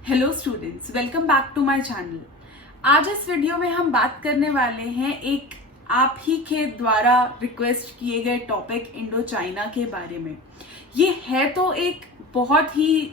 Hello students, welcome back to my channel. आज इस video में हम बात करने वाले हैं एक आप ही के द्वारा रिक्वेस्ट किए गए टॉपिक इंडो चाइना के बारे में। ये है तो एक बहुत ही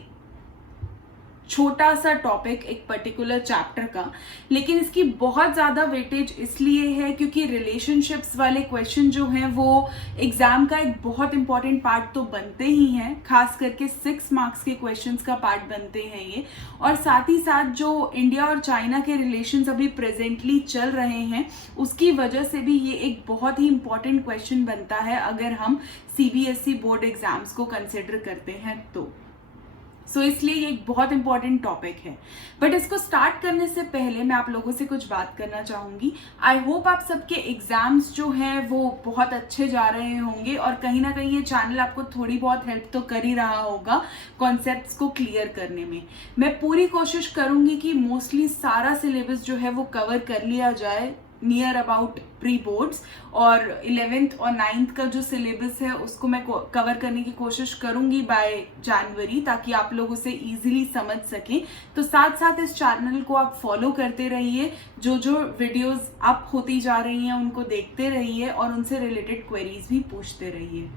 छोटा सा टॉपिक एक पर्टिकुलर चैप्टर का, लेकिन इसकी बहुत ज़्यादा वेटेज इसलिए है क्योंकि रिलेशनशिप्स वाले क्वेश्चन जो हैं वो एग्जाम का एक बहुत इंपॉर्टेंट पार्ट तो बनते ही हैं, खास करके 6 मार्क्स के क्वेश्चंस का पार्ट बनते हैं ये। और साथ ही साथ जो इंडिया और चाइना के रिलेशंस अभी प्रेजेंटली चल रहे हैं उसकी वजह से भी ये एक बहुत ही इंपॉर्टेंट क्वेश्चन बनता है अगर हम सीबीएसई बोर्ड एग्जाम्स को कंसिडर करते हैं तो। इसलिए ये एक बहुत इंपॉर्टेंट टॉपिक है। बट इसको स्टार्ट करने से पहले मैं आप लोगों से कुछ बात करना चाहूंगी। आई होप आप सबके एग्जाम्स जो हैं वो बहुत अच्छे जा रहे होंगे और कहीं ना कहीं ये चैनल आपको थोड़ी बहुत हेल्प तो कर ही रहा होगा कॉन्सेप्ट्स को क्लियर करने में। मैं पूरी कोशिश करूंगी कि मोस्टली सारा सिलेबस जो है वो कवर कर लिया जाए नियर अबाउट प्री बोर्ड्स, और 11th और 9th का जो सिलेबस है उसको मैं कवर करने की कोशिश करूंगी बाय जनवरी, ताकि आप लोग उसे इजीली समझ सकें। तो साथ साथ इस चैनल को आप फॉलो करते रहिए, जो वीडियोस अप होती जा रही हैं उनको देखते रहिए और उनसे रिलेटेड क्वेरीज भी पूछते रहिए।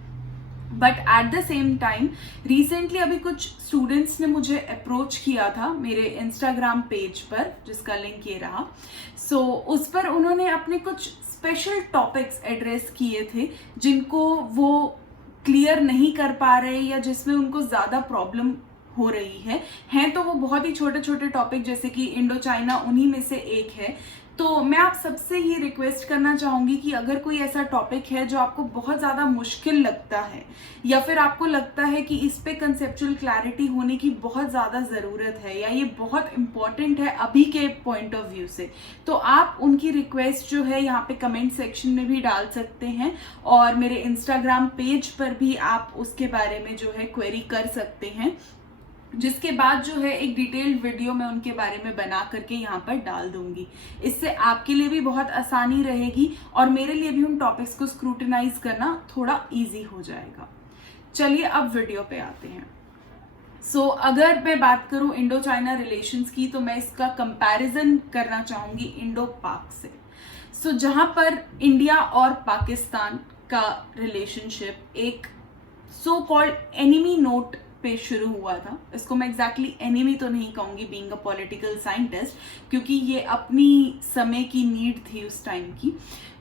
But at the same time recently अभी कुछ स्टूडेंट्स ने मुझे अप्रोच किया था मेरे इंस्टाग्राम पेज पर, जिसका लिंक ये रहा। उस पर उन्होंने अपने कुछ स्पेशल टॉपिक्स एड्रेस किए थे जिनको वो क्लियर नहीं कर पा रहे या जिसमें उनको ज़्यादा प्रॉब्लम हो रही है तो वो बहुत ही छोटे छोटे टॉपिक, जैसे कि इंडो चाइना उन्हीं में से एक है। तो मैं आप सबसे ये रिक्वेस्ट करना चाहूंगी कि अगर कोई ऐसा टॉपिक है जो आपको बहुत ज़्यादा मुश्किल लगता है या फिर आपको लगता है कि इस पे कंसेप्चुअल क्लैरिटी होने की बहुत ज़्यादा ज़रूरत है या ये बहुत इंपॉर्टेंट है अभी के पॉइंट ऑफ व्यू से, तो आप उनकी रिक्वेस्ट जो है यहाँ पे कमेंट सेक्शन में भी डाल सकते हैं और मेरे इंस्टाग्राम पेज पर भी आप उसके बारे में जो है क्वेरी कर सकते हैं, जिसके बाद जो है एक डिटेल्ड वीडियो मैं उनके बारे में बना करके यहाँ पर डाल दूंगी। इससे आपके लिए भी बहुत आसानी रहेगी और मेरे लिए भी उन टॉपिक्स को स्क्रूटिनाइज करना थोड़ा इजी हो जाएगा। चलिए अब वीडियो पे आते हैं। अगर मैं बात करूं इंडो चाइना रिलेशंस की, तो मैं इसका कंपैरिजन करना चाहूंगी इंडो पाक से। जहां पर इंडिया और पाकिस्तान का रिलेशनशिप एक सो कॉल्ड एनिमी नोट पे शुरू हुआ था। इसको मैं एग्जैक्टली एनिमी तो नहीं कहूंगी बीइंग अ पॉलिटिकल साइंटिस्ट, क्योंकि ये अपनी समय की नीड थी उस टाइम की।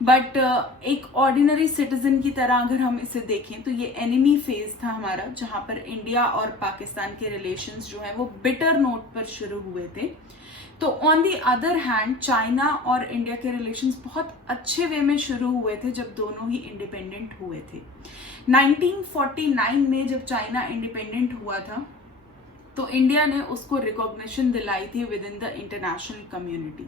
बट एक ऑर्डिनरी सिटीजन की तरह अगर हम इसे देखें तो ये एनिमी फेज था हमारा, जहां पर इंडिया और पाकिस्तान के रिलेशंस जो है वो बिटर नोट पर शुरू हुए थे। तो on the other hand China और इंडिया के रिलेशंस बहुत अच्छे वे में शुरू हुए थे जब दोनों ही इंडिपेंडेंट हुए थे। 1949 में जब चाइना इंडिपेंडेंट हुआ था तो इंडिया ने उसको रिकॉग्निशन दिलाई थी with in the international community,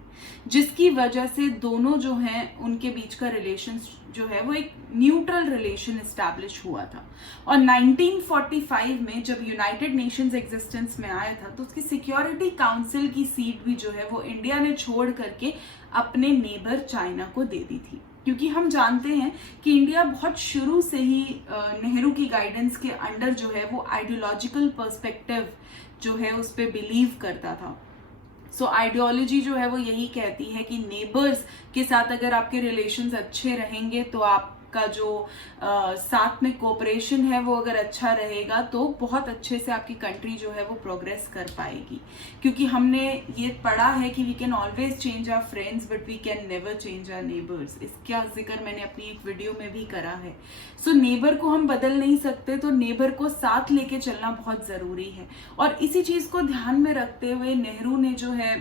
जिसकी वजह से दोनों जो हैं उनके बीच का रिलेशन जो है वो एक न्यूट्रल रिलेशन एस्टैब्लिश हुआ था। और 1945 में जब यूनाइटेड नेशंस एग्जिस्टेंस में आया था तो उसकी सिक्योरिटी काउंसिल की सीट भी जो है वो इंडिया ने छोड़ करके अपने नेबर चाइना को दे दी थी, क्योंकि हम जानते हैं कि इंडिया बहुत शुरू से ही नेहरू की गाइडेंस के अंडर जो है वो आइडियोलॉजिकल पर्सपेक्टिव जो है उस पर बिलीव करता था। आइडियोलॉजी जो है वो यही कहती है कि नेबर्स के साथ अगर आपके रिलेशंस अच्छे रहेंगे तो आपका जो साथ में कोऑपरेशन है वो अगर अच्छा रहेगा तो बहुत अच्छे से आपकी कंट्री जो है वो प्रोग्रेस कर पाएगी। क्योंकि हमने ये पढ़ा है कि we can always change our friends but we can never change our neighbours. इसका जिक्र मैंने अपनी एक वीडियो में भी करा है। नेबर को हम बदल नहीं सकते, तो नेबर को साथ लेके चलना बहुत जरूरी है। और इसी चीज को ध्यान में रखते हुए नेहरू ने जो है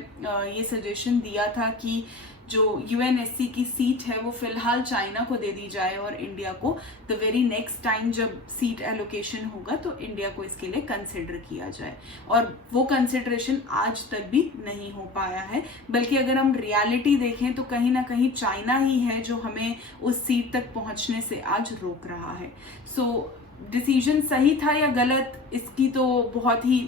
ये सजेशन दिया था कि जो यूएनएससी की सीट है वो फिलहाल चाइना को दे दी जाए और इंडिया को द वेरी नेक्स्ट टाइम जब सीट एलोकेशन होगा तो इंडिया को इसके लिए कंसिडर किया जाए। और वो कंसिडरेशन आज तक भी नहीं हो पाया है, बल्कि अगर हम रियलिटी देखें तो कहीं ना कहीं चाइना ही है जो हमें उस सीट तक पहुंचने से आज रोक रहा है। डिसीजन सही था या गलत, इसकी तो बहुत ही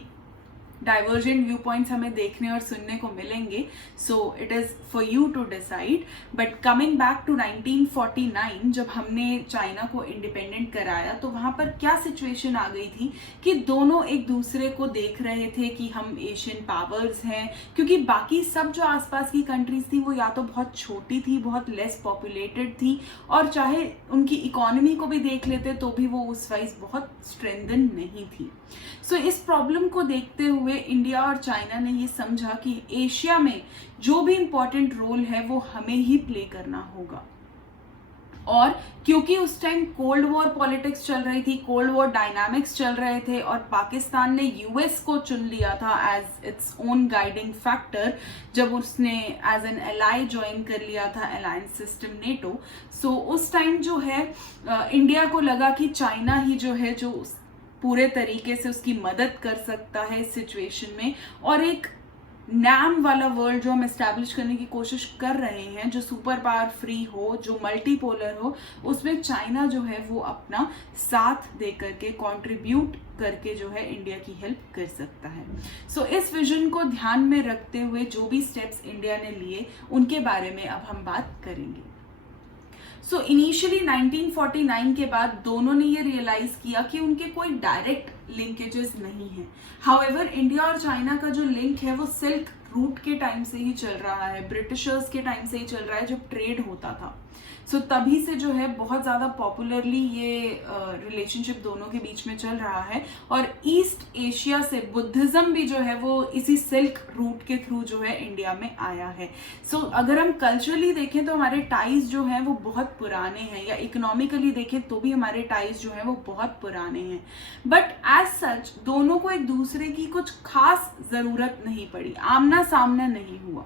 डाइवर्जेंट व्यू पॉइंट्स हमें देखने और सुनने को मिलेंगे, so it is for you to decide. But coming back to 1949, जब हमने चाइना को इंडिपेंडेंट कराया तो वहाँ पर क्या सिचुएशन आ गई थी कि दोनों एक दूसरे को देख रहे थे कि हम एशियन पावर्स हैं, क्योंकि बाकी सब जो आसपास की कंट्रीज थी वो या तो बहुत छोटी थी, बहुत लेस पॉपुलेटेड थी, और चाहे उनकी इकोनॉमी को भी देख लेते तो भी वो उस वाइज बहुत स्ट्रेंथन नहीं थी। सो इस प्रॉब्लम को देखते हुए इंडिया और चाइना ने ये समझा कि एशिया में जो भी इम्पोर्टेंट रोल है वो हमें ही प्ले करना होगा। और क्योंकि उस टाइम कोल्ड वॉर पॉलिटिक्स चल रही थी, कोल्ड वॉर डायनामिक्स चल रहे थे, और पाकिस्तान ने यूएस को चुन लिया था as its own guiding factor जब उसने एज एन एलाई ज्वाइन कर लिया था अलायंस सिस्टम नेटो। सो उस टाइम जो है इंडिया को लगा कि चाइना ही जो है जो पूरे तरीके से उसकी मदद कर सकता है इस सिचुएशन में, और एक नैम वाला वर्ल्ड जो हम एस्टैब्लिश करने की कोशिश कर रहे हैं, जो सुपर पावर फ्री हो, जो मल्टीपोलर हो, उसमें चाइना जो है वो अपना साथ दे करके कंट्रीब्यूट करके जो है इंडिया की हेल्प कर सकता है। सो इस विजन को ध्यान में रखते हुए जो भी स्टेप्स इंडिया ने लिए उनके बारे में अब हम बात करेंगे। सो इनिशियली 1949 के बाद दोनों ने ये रियलाइज किया कि उनके कोई डायरेक्ट लिंकेजेस नहीं है। हाउएवर इंडिया और चाइना का जो लिंक है वो सिल्क रूट के टाइम से ही चल रहा है, ब्रिटिशर्स के टाइम से ही चल रहा है जब ट्रेड होता था। सो तभी से जो है बहुत ज़्यादा पॉपुलरली ये रिलेशनशिप दोनों के बीच में चल रहा है, और ईस्ट एशिया से बुद्धिज्म भी जो है वो इसी सिल्क रूट के थ्रू जो है इंडिया में आया है। सो अगर हम कल्चरली देखें तो हमारे टाइज जो हैं वो बहुत पुराने हैं, या इकोनॉमिकली देखें तो भी हमारे टाइज जो हैं वो बहुत पुराने हैं। बट एज सच दोनों को एक दूसरे की कुछ खास ज़रूरत नहीं पड़ी, आमना सामना नहीं हुआ।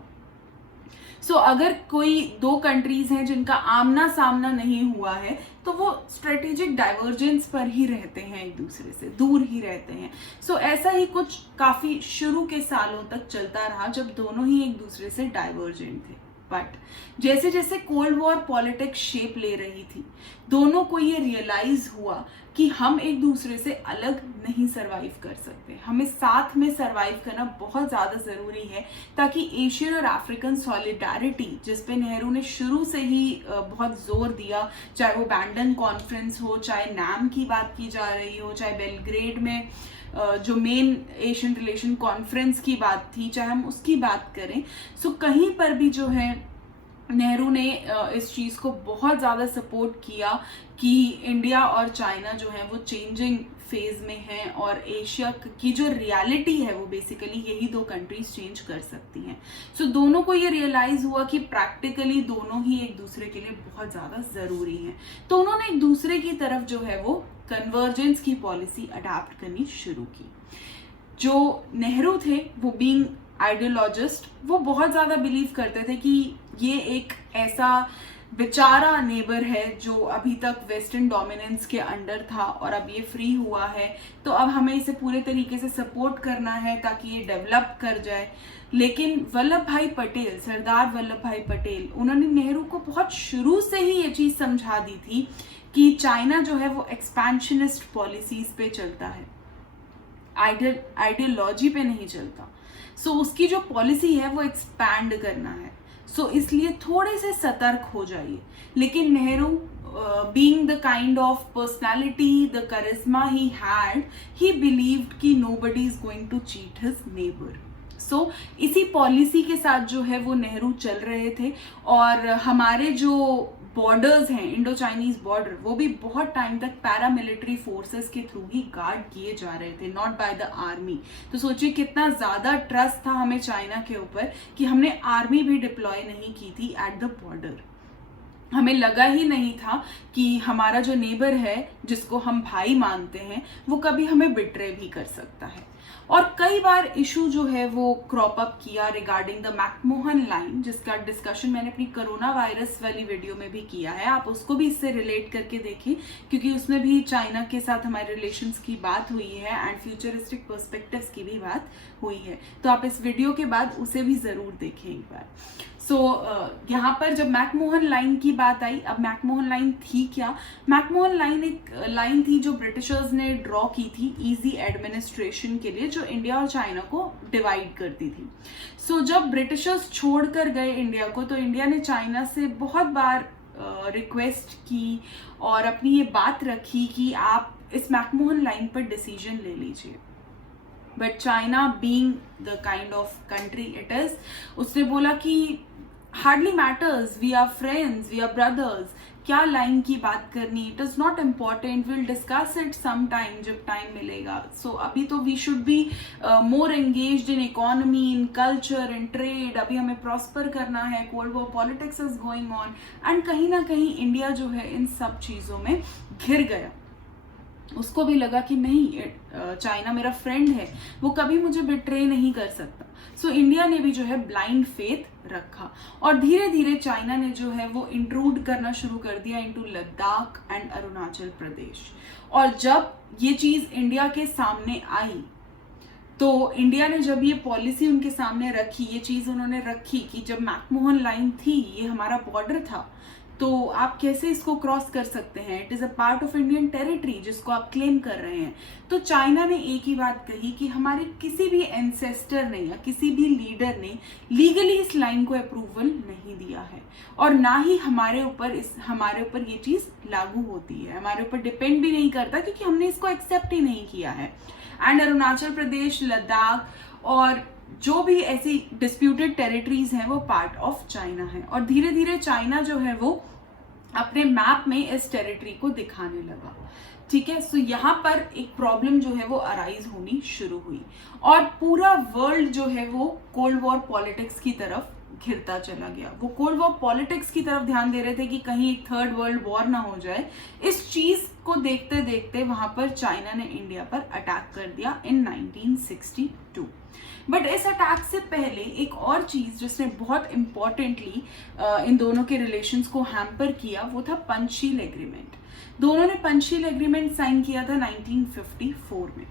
सो अगर कोई दो कंट्रीज हैं जिनका आमना सामना नहीं हुआ है तो वो स्ट्रेटेजिक डाइवर्जेंस पर ही रहते हैं, एक दूसरे से दूर ही रहते हैं। सो ऐसा ही कुछ काफी शुरू के सालों तक चलता रहा जब दोनों ही एक दूसरे से डाइवर्जेंट थे। बट जैसे जैसे कोल्ड वॉर पॉलिटिक्स शेप ले रही थी, दोनों को ये रियलाइज हुआ कि हम एक दूसरे से अलग नहीं सरवाइव कर सकते, हमें साथ में सरवाइव करना बहुत ज़्यादा ज़रूरी है, ताकि एशियन और अफ्रीकन सॉलिडारिटी जिस पे नेहरू ने शुरू से ही बहुत जोर दिया, चाहे वो बैंडन कॉन्फ्रेंस हो, चाहे नैम की बात की जा रही हो, चाहे बेलग्रेड में जो मेन एशियन रिलेशन कॉन्फ्रेंस की बात थी, चाहे हम उसकी बात करें, सो कहीं पर भी जो है नेहरू ने इस चीज़ को बहुत ज़्यादा सपोर्ट किया कि इंडिया और चाइना जो है वो चेंजिंग फेज में है, और एशिया की जो रियलिटी है वो बेसिकली यही दो कंट्रीज चेंज कर सकती हैं। सो दोनों को ये रियलाइज हुआ कि प्रैक्टिकली दोनों ही एक दूसरे के लिए बहुत ज़्यादा ज़रूरी हैं, तो उन्होंने एक दूसरे की तरफ जो है वो कन्वर्जेंस की पॉलिसी अडॉप्ट करनी शुरू की। जो नेहरू थे वो बीइंग आइडियोलॉजिस्ट, वो बहुत ज़्यादा बिलीव करते थे कि ये एक ऐसा बेचारा नेबर है जो अभी तक वेस्टर्न डोमिनेंस के अंडर था और अब ये फ्री हुआ है, तो अब हमें इसे पूरे तरीके से सपोर्ट करना है ताकि ये डेवलप कर जाए। लेकिन वल्लभ भाई पटेल, सरदार वल्लभ भाई पटेल, उन्होंने नेहरू को बहुत शुरू से ही ये चीज़ समझा दी थी कि चाइना जो है वो एक्सपेंशनिस्ट पॉलिसीज पे चलता है, आइडियोलॉजी पे नहीं चलता। सो उसकी जो पॉलिसी है वो एक्सपैंड करना है, सो इसलिए थोड़े से सतर्क हो जाइए। लेकिन Nehru being the kind of personality, the charisma he had, he believed कि nobody is going to cheat his neighbor. So इसी पॉलिसी के साथ जो है वो नेहरू चल रहे थे, और हमारे जो बॉर्डर्स हैं, इंडो चाइनीज बॉर्डर, वो भी बहुत टाइम तक पैरामिलिट्री फोर्सेस के थ्रू ही गार्ड किए जा रहे थे, नॉट बाय द आर्मी। तो सोचिए कितना ज़्यादा ट्रस्ट था हमें चाइना के ऊपर कि हमने आर्मी भी डिप्लॉय नहीं की थी एट द बॉर्डर। हमें लगा ही नहीं था कि हमारा जो नेबर है जिसको हम भाई मानते हैं वो कभी हमें बिट्रे भी कर सकता है। और कई बार इशू जो है वो क्रॉप अप किया रिगार्डिंग द मैकमोहन लाइन, जिसका डिस्कशन मैंने अपनी कोरोना वायरस वाली वीडियो में भी किया है, आप उसको भी इससे रिलेट करके देखिए क्योंकि उसमें भी चाइना के साथ हमारे रिलेशंस की बात हुई है एंड फ्यूचरिस्टिक पर्सपेक्टिव्स की भी बात हुई है, तो आप इस वीडियो के बाद उसे भी ज़रूर देखें एक बार। सो यहाँ पर जब मैकमोहन लाइन की बात आई, अब मैकमोहन लाइन थी क्या? मैकमोहन लाइन एक लाइन थी जो ब्रिटिशर्स ने ड्रॉ की थी इजी एडमिनिस्ट्रेशन के लिए, जो इंडिया और चाइना को डिवाइड करती थी। सो जब ब्रिटिशर्स छोड़कर गए इंडिया को, तो इंडिया ने चाइना से बहुत बार रिक्वेस्ट की और अपनी ये बात रखी कि आप इस मैकमोहन लाइन पर डिसीजन ले लीजिए। But China being the kind of country it is, उसने बोला कि hardly matters, we are friends, we are brothers, क्या लाइन की बात करनी, it is not important, will discuss it some time, जब टाइम मिलेगा। सो अभी तो we should be more engaged in economy, in culture, in trade, अभी हमें प्रॉस्पर करना है, cold war politics is going on. And कहीं ना कहीं इंडिया जो है इन सब चीजों में घिर गया। उसको भी लगा कि नहीं, चाइना मेरा फ्रेंड है, वो कभी मुझे बिट्रे नहीं कर सकता। सो इंडिया ने भी जो है ब्लाइंड फेथ रखा और धीरे धीरे चाइना ने जो है वो इंट्रूड करना शुरू कर दिया इनटू लद्दाख एंड अरुणाचल प्रदेश। और जब ये चीज इंडिया के सामने आई, तो इंडिया ने जब ये पॉलिसी उनके सामने रखी, ये चीज उन्होंने रखी कि जब मैकमोहन लाइन थी, ये हमारा बॉर्डर था, तो आप कैसे इसको क्रॉस कर सकते हैं, it is a part of Indian territory जिसको आप क्लेम कर रहे हैं। तो चाइना ने एक ही बात कही कि हमारे किसी भी एंसेस्टर ने या किसी भी लीडर ने लीगली इस लाइन को अप्रूवल नहीं दिया है और ना ही हमारे ऊपर ये चीज लागू होती है, हमारे ऊपर डिपेंड भी नहीं करता क्योंकि हमने इसको एक्सेप्ट ही नहीं किया है। एंड अरुणाचल प्रदेश, लद्दाख और जो भी ऐसी डिस्प्यूटेड टेरिटरीज हैं वो पार्ट ऑफ चाइना है। और धीरे धीरे चाइना जो है वो अपने मैप में इस टेरिटरी को दिखाने लगा। ठीक है, सो यहाँ पर एक प्रॉब्लम जो है वो अराइज होनी शुरू हुई और पूरा वर्ल्ड जो है वो कोल्ड वॉर पॉलिटिक्स की तरफ घिरता चला गया। वो कोल्ड वॉर पॉलिटिक्स की तरफ ध्यान दे रहे थे कि कहीं एक थर्ड वर्ल्ड वॉर ना हो जाए। इस चीज को देखते देखते वहां पर चाइना ने इंडिया पर अटैक कर दिया इन 1962। बट इस अटैक से पहले एक और चीज जिसने बहुत इंपॉर्टेंटली इन दोनों के रिलेशंस को हैम्पर किया, वो था पंचशील एग्रीमेंट। दोनों ने पंचशील एग्रीमेंट साइन किया था 1954 में।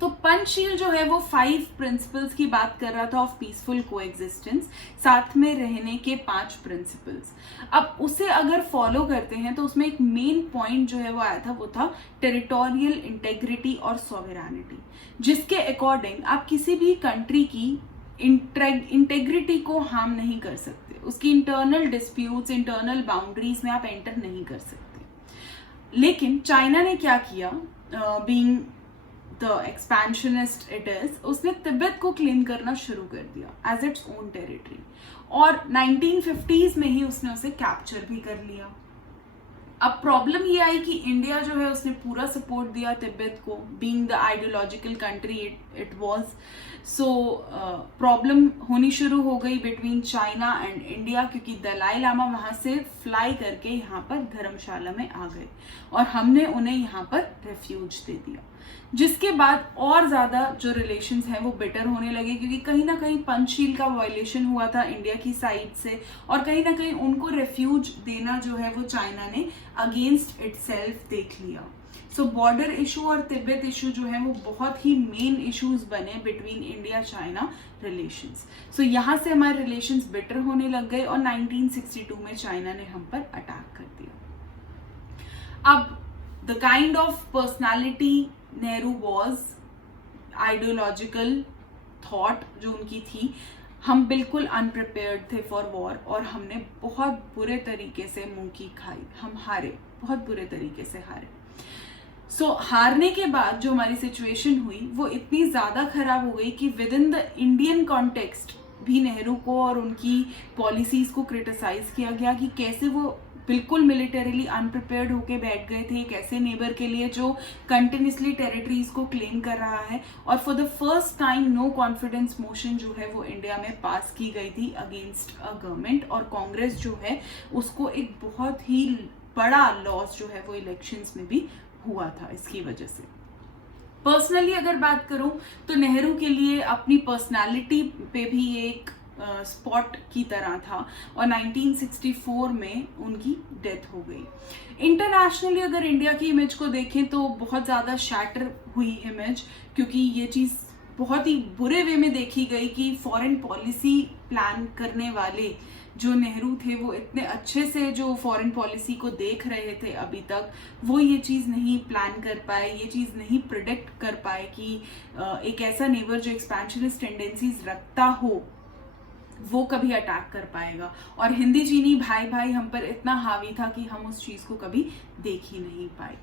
तो पंचशील जो है वो 5 प्रिंसिपल्स की बात कर रहा था ऑफ पीसफुल कोएग्जिस्टेंस, साथ में रहने के 5 प्रिंसिपल्स। अब उसे अगर फॉलो करते हैं तो उसमें एक मेन पॉइंट जो है वो आया था, वो था टेरिटोरियल इंटेग्रिटी और सॉवरेनिटी, जिसके अकॉर्डिंग आप किसी भी कंट्री की इंटेग्रिटी को हार्म नहीं कर सकते, उसकी इंटरनल डिस्प्यूट्स, इंटरनल बाउंड्रीज में आप एंटर नहीं कर सकते। लेकिन चाइना ने क्या किया, being the expansionist it is, उसने तिब्बत को क्लेम करना शुरू कर दिया एज इट्स ओन टेरिटरी और 1950s में ही उसने उसे कैप्चर भी कर लिया। अब प्रॉब्लम ये आई कि इंडिया जो है उसने पूरा सपोर्ट दिया तिब्बत को, being the ideological country it was. So problem होनी शुरू हो गई बिटवीन चाइना एंड इंडिया, क्योंकि दलाई लामा वहां से फ्लाई करके यहाँ पर धर्मशाला में आ गए और हमने उन्हें यहाँ पर रेफ्यूज दे दिया, जिसके बाद और ज्यादा जो रिलेशंस हैं वो बेटर होने लगे, क्योंकि कहीं ना कहीं पंचशील का वायलेशन हुआ था इंडिया की साइड से और कहीं ना कहीं उनको रेफ्यूज देना जो है वो चाइना ने अगेंस्ट इटसेल्फ देख लिया। सो बॉर्डर इशू और तिब्बत इशू जो है वो बहुत ही मेन इश्यूज बने बिटवीन इंडिया चाइना रिलेशंस। सो यहाँ से हमारे रिलेशंस बेटर होने लग गए और 1962 में चाइना ने हम पर अटैक कर दिया। अब the kind of personality Nehru was, ideological thought जो उनकी थी, हम बिल्कुल अनप्रिपेयर्ड थे फॉर वॉर और हमने बहुत बुरे तरीके से मुंह की खाई, हम हारे, बहुत बुरे तरीके से हारे। सो हारने के बाद जो हमारी सिचुएशन हुई वो इतनी ज्यादा खराब हो गई कि with in the Indian context भी नेहरू को और उनकी पॉलिसीज को क्रिटिसाइज किया गया कि कैसे वो बिल्कुल मिलिटरीली अनप्रिपेयर्ड होके बैठ गए थे एक ऐसे नेबर के लिए जो कंटिन्यूसली टेरिटरीज को क्लेम कर रहा है। और for the first time no confidence motion जो है वो इंडिया में पास की गई थी अगेंस्ट अ गवर्नमेंट और कांग्रेस जो है उसको एक बहुत ही बड़ा लॉस जो है वो इलेक्शंस में भी हुआ था इसकी वजह से। पर्सनली अगर बात करूं तो नेहरू के लिए अपनी पर्सनालिटी पे भी एक स्पॉट की तरह था और 1964 में उनकी डेथ हो गई। इंटरनेशनली अगर इंडिया की इमेज को देखें तो बहुत ज़्यादा शैटर हुई इमेज, क्योंकि ये चीज़ बहुत ही बुरे वे में देखी गई कि फॉरेन पॉलिसी प्लान करने वाले जो नेहरू थे वो इतने अच्छे से जो फॉरेन पॉलिसी को देख रहे थे अभी तक, वो ये चीज़ नहीं प्लान कर पाए, ये चीज़ नहीं प्रिडिक्ट कर पाए कि एक ऐसा नेबर जो एक्सपेंशनिस्ट टेंडेंसीज रखता हो वो कभी अटैक कर पाएगा। और हिंदी चीनी भाई भाई हम पर इतना हावी था कि हम उस चीज़ को कभी देख ही नहीं पाए।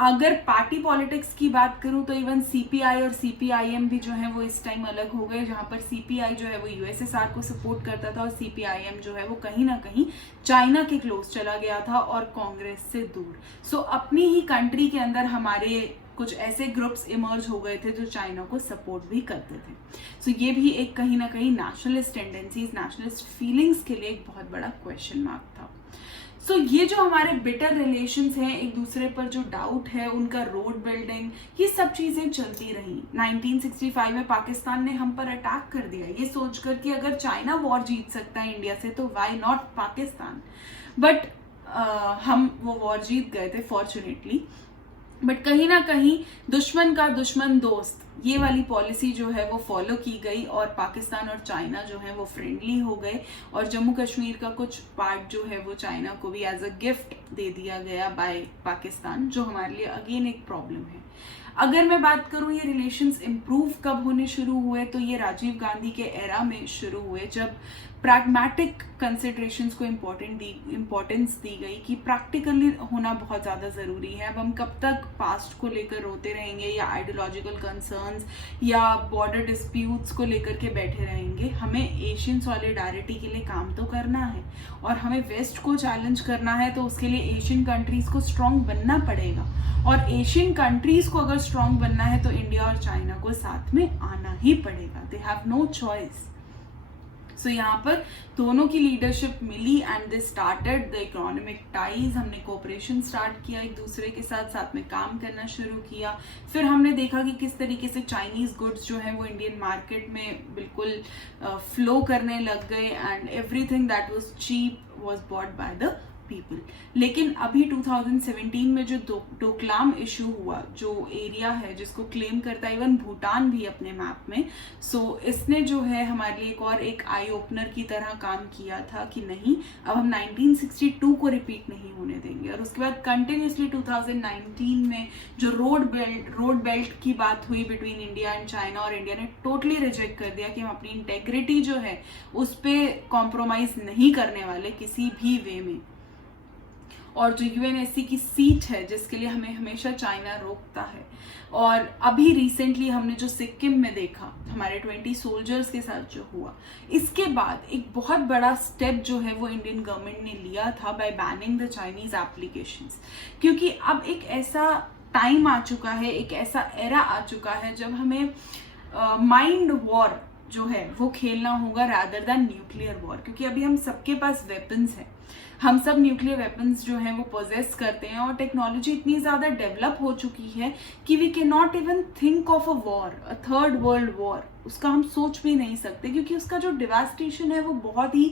अगर पार्टी पॉलिटिक्स की बात करूं तो इवन सीपीआई और सीपीआईएम भी जो है वो इस टाइम अलग हो गए, जहां पर सीपीआई जो है वो यूएसएसआर को सपोर्ट करता था और सीपीआईएम जो है वो कहीं ना कहीं चाइना के क्लोज चला गया था और कांग्रेस से दूर। सो अपनी ही कंट्री के अंदर हमारे कुछ ऐसे ग्रुप्स इमर्ज हो गए थे जो चाइना को सपोर्ट भी करते थे। सो ये भी एक कहीं ना कहीं नेशनलिस्ट टेंडेंसीज, नेशनलिस्ट फीलिंग्स के लिए एक बहुत बड़ा क्वेश्चन मार्क था। सो ये जो हमारे बिटर रिलेशंस हैं, एक दूसरे पर जो डाउट है, उनका रोड बिल्डिंग, ये सब चीजें चलती रही। 1965 में पाकिस्तान ने हम पर अटैक कर दिया ये सोचकर कि अगर चाइना वॉर जीत सकता है इंडिया से तो व्हाई नॉट पाकिस्तान। बट हम वो वॉर जीत गए थे फॉर्चुनेटली। बट कहीं ना कहीं दुश्मन का दुश्मन दोस्त, ये वाली पॉलिसी जो है वो फॉलो की गई और पाकिस्तान और चाइना जो है वो फ्रेंडली हो गए और जम्मू कश्मीर का कुछ पार्ट जो है वो चाइना को भी एज अ गिफ्ट दे दिया गया बाय पाकिस्तान, जो हमारे लिए अगेन एक प्रॉब्लम है। अगर मैं बात करूं ये रिलेशंस इम्प्रूव कब होने शुरू हुए, तो ये राजीव गांधी के एरा में शुरू हुए, जब प्रैग्मेटिक कंसिडरेशंस को इम्पोर्टेंस दी गई कि प्रैक्टिकली होना बहुत ज़्यादा ज़रूरी है। अब हम कब तक पास्ट को लेकर रोते रहेंगे या आइडियोलॉजिकल कंसर्न्स या बॉर्डर डिस्प्यूट्स को लेकर के बैठे रहेंगे। हमें एशियन सॉलिडारिटी के लिए काम तो करना है और हमें वेस्ट को चैलेंज करना है, तो उसके लिए एशियन कंट्रीज को स्ट्रॉन्ग बनना पड़ेगा। और एशियन कंट्रीज को अगर स्ट्रॉन्ग बनना है तो इंडिया और चाइना को साथ में आना ही पड़ेगा। They have no choice. So यहाँ पर दोनों की लीडरशिप मिली and they started the economic ties. हमने कोऑपरेशन स्टार्ट किया, एक दूसरे के साथ साथ में काम करना शुरू किया। फिर हमने देखा कि किस तरीके से चाइनीज गुड्स जो है वो इंडियन मार्केट में बिल्कुल फ्लो करने लग गए and everything that was cheap was bought by the people. लेकिन अभी 2017 में जो डोकलाम इशू हुआ, जो एरिया है जिसको क्लेम करता है इवन भूटान भी अपने मैप में, सो इसने जो है हमारे लिए एक आई ओपनर की तरह काम किया था कि नहीं, अब हम 1962 को रिपीट नहीं होने देंगे। और उसके बाद कंटिन्यूसली 2019 में जो रोड बेल्ट की बात हुई बिटवीन इंडिया एंड चाइना, और इंडिया ने टोटली रिजेक्ट कर दिया कि हम अपनी इंटेग्रिटी जो है उस पर कॉम्प्रोमाइज नहीं करने वाले किसी भी वे में। और जो यूएनएससी की सीट है जिसके लिए हमें हमेशा चाइना रोकता है। और अभी रिसेंटली हमने जो सिक्किम में देखा हमारे 20 सोल्जर्स के साथ जो हुआ, इसके बाद एक बहुत बड़ा स्टेप जो है वो इंडियन गवर्नमेंट ने लिया था bye banning the Chinese applications. क्योंकि अब एक ऐसा टाइम आ चुका है, एक ऐसा एरा आ चुका है जब हमें माइंड वॉर जो है वो खेलना होगा रादर देन न्यूक्लियर वॉर। क्योंकि अभी हम सबके पास वेपन्स हैं, हम सब न्यूक्लियर वेपन्स जो हैं वो पोजेस करते हैं और टेक्नोलॉजी इतनी ज़्यादा डेवलप हो चुकी है कि we can not even think of a war, a third world war. उसका हम सोच भी नहीं सकते क्योंकि उसका जो डिवास्टेशन है वो बहुत ही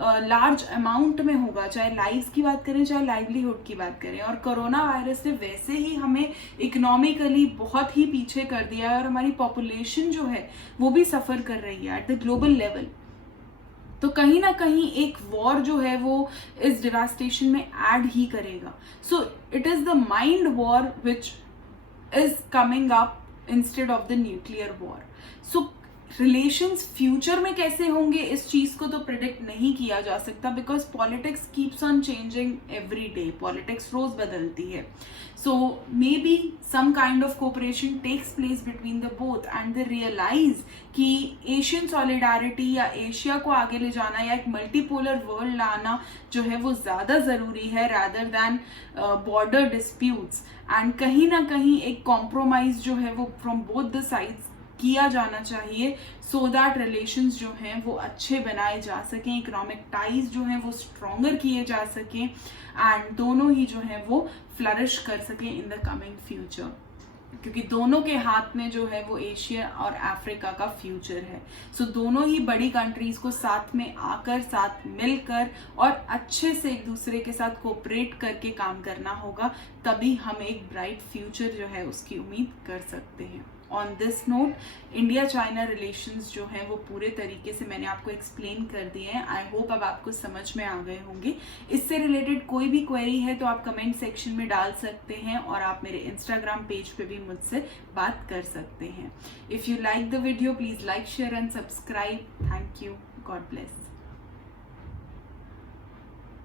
लार्ज अमाउंट में होगा, चाहे लाइव्स की बात करें चाहे लाइवलीहुड की बात करें। और कोरोना वायरस ने वैसे ही हमें इकोनॉमिकली बहुत ही पीछे कर दिया है और हमारी पॉपुलेशन जो है वो भी सफ़र कर रही है एट द ग्लोबल लेवल। तो कहीं ना कहीं एक वॉर जो है वो इस डिवास्टेशन में ऐड ही करेगा। So it is the mind war which is coming up instead of the nuclear war. So relations future में कैसे होंगे इस चीज को तो प्रिडिक्ट नहीं किया जा सकता, because politics keeps on changing every day, politics रोज बदलती है। So may be some kind of cooperation takes place between the both and they realise कि एशियन सॉलिडारिटी या एशिया को आगे ले जाना या एक मल्टीपोलर वर्ल्ड लाना जो है वो ज्यादा जरूरी है rather than border disputes. And कहीं ना कहीं एक कॉम्प्रोमाइज जो है वो फ्रॉम बोथ द साइड्स किया जाना चाहिए सो दैट रिलेशंस जो हैं वो अच्छे बनाए जा सकें, इकोनॉमिक टाइज जो हैं वो स्ट्रॉन्गर किए जा सकें एंड दोनों ही जो है वो फ्लरिश कर सकें इन द कमिंग फ्यूचर। क्योंकि दोनों के हाथ में जो है वो एशिया और अफ्रीका का फ्यूचर है। सो दोनों ही बड़ी कंट्रीज को साथ में आकर, साथ मिलकर और अच्छे से एक दूसरे के साथ कोऑपरेट करके काम करना होगा, तभी हम एक ब्राइट फ्यूचर जो है उसकी उम्मीद कर सकते हैं। On this note India China relations जो हैं वो पूरे तरीके से मैंने आपको एक्सप्लेन कर दिए हैं। आई होप अब आपको समझ में आ गए होंगे। इससे रिलेटेड कोई भी क्वेरी है तो आप कमेंट सेक्शन में डाल सकते हैं और आप मेरे इंस्टाग्राम पेज पे भी मुझसे बात कर सकते हैं। If you like the video please like share and subscribe. Thank you. God bless.